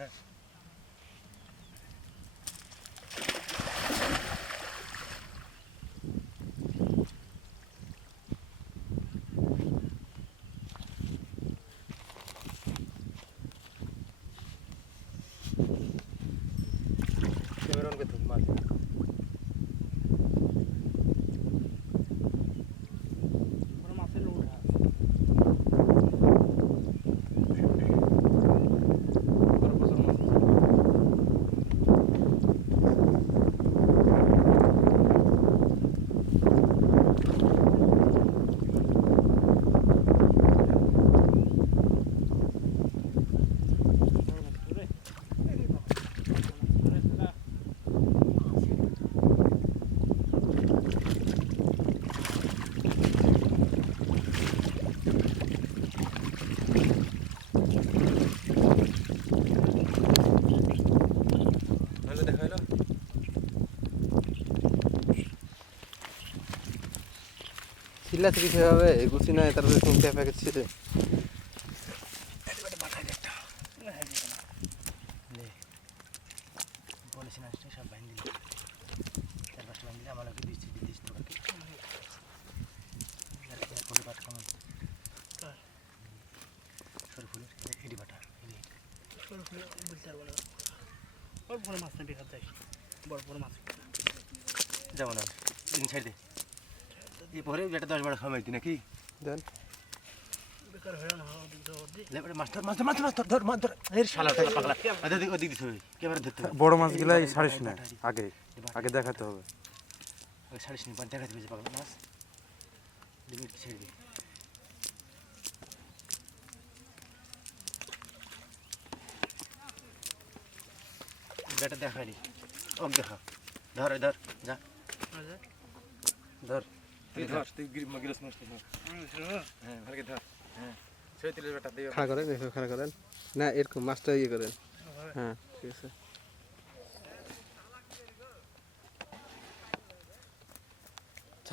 হ্যাঁ camera on করতে মাছ মাছের লোড ভালো দেখা হলো চিল্লাতে কিছু হবে গুছি নয় তারপরে তুমি ক্যাফে গেছে বলেছি না সব বাইন দিল 4-5টা বাইন দিলে আমার আগে দিস তোকে ফুলে বাট কেমন সরু ফুলের এডি বাটা সরু ফুলে বলতে পারবো না বড় বড় মাছ না বেকার যাই বড় বড় মাছ যাবো না দিন ছেড়ে দে এরপরে যেটা 10-12 খামাই দি নাকি দেন বেকার হয়ে না লেবারে মাছ ধর মাছ ধর এর শালা টাকা পাগলা ওদিক দিতে হবে ক্যামেরা ধরতে হবে বড় মাছগুলাই ছাড়িস না আগে দেখাতে হবে ছাড়িস নি দেখাতে হবে যে পাগলা মাছ লিমিট ছেড়ে দে বেটা দেখাইনি ওম দেখা ধর যা ধর তুই ধর তুই গিলাস মাছ হ্যাঁ ভালো করে ধর হ্যাঁ ছেড়ে দিলে বেটা দিয়ে খাড়া করেন না এরকম মাছটা ইয়ে করেন হ্যাঁ ঠিক আছে